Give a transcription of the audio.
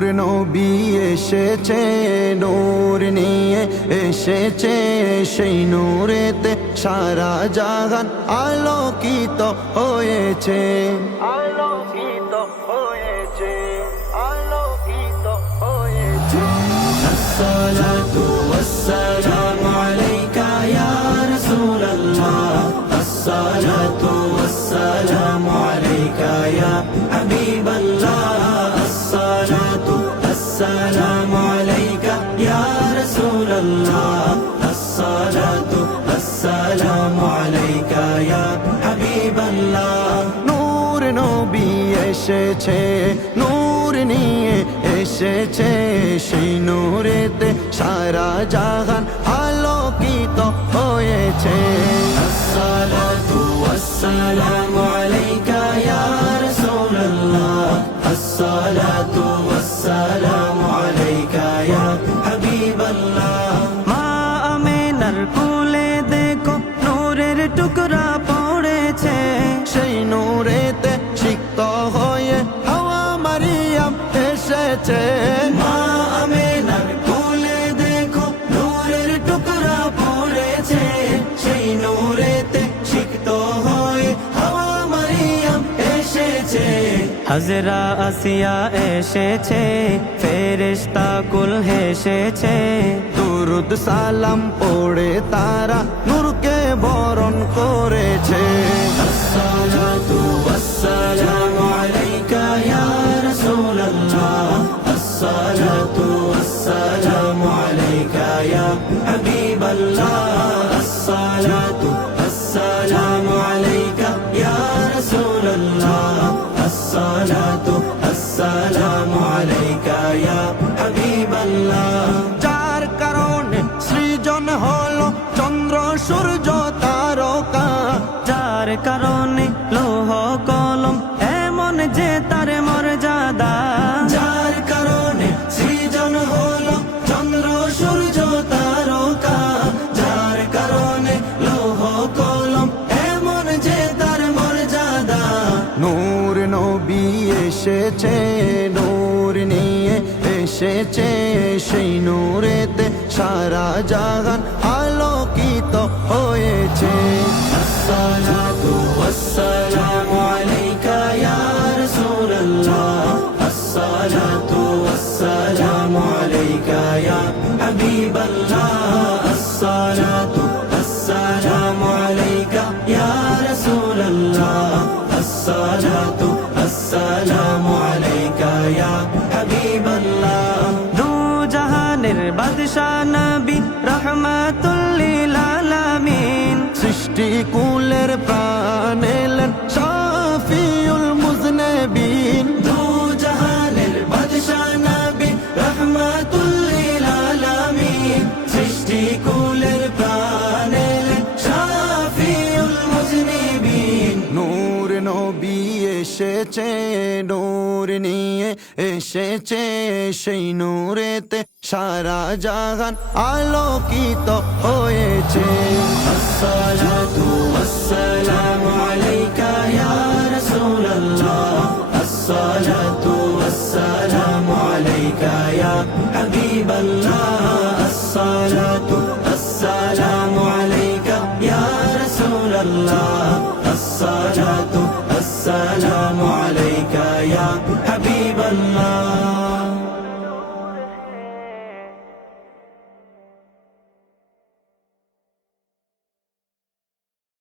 নূর নবী এসেছে নূর নিয়ে এসেছে সেই নূরেতে সারা জাগান আলোকিত হয়েছে। আলোকিত হয়েছে আলোকিত হয়েছে। والسلام عليك يا رسول الله الصلاة والسلام عليك يا حبيب الله নূর নবী এসেছে নূর নিয়ে এসেছে সেই নূরেতে সারা জাহান আলোকিত হয়েছে الصلاة والسلام عليك হাজরা আসিয়া এসেছে ফেরেশতা কুল হেসেছে। তুরুদ সালাম পড়ে তারা নূরকে বরণ করেছে। আসসালাতু عليك يا حبيب الله الصلاة والسلام عليك يا رسول الله الصلاة والسلام عليك يا حبيب الله যার কারণে সৃজন হলো চন্দ্র সূর্য তারকা যার কারণে লোহ ایشے چھ نورنی ایشے چی نورا جا گن آلوکی تو ہوئے جاتو مالک یار سورل جھا سا جاتوا مالکا یار ابھی بل جھا سا جاتوا مالکا یار سورجا جاتا আসসালাম আলাইকা ইয়া হাবিবাল্লাহ দু জাহানের বাদশা নবী রহমান چورنی ایشورا جا گن آلوک ہو سا جاتو سال سورجا مالی کا یا سا جاتو سا مالی کا رسو راتو سات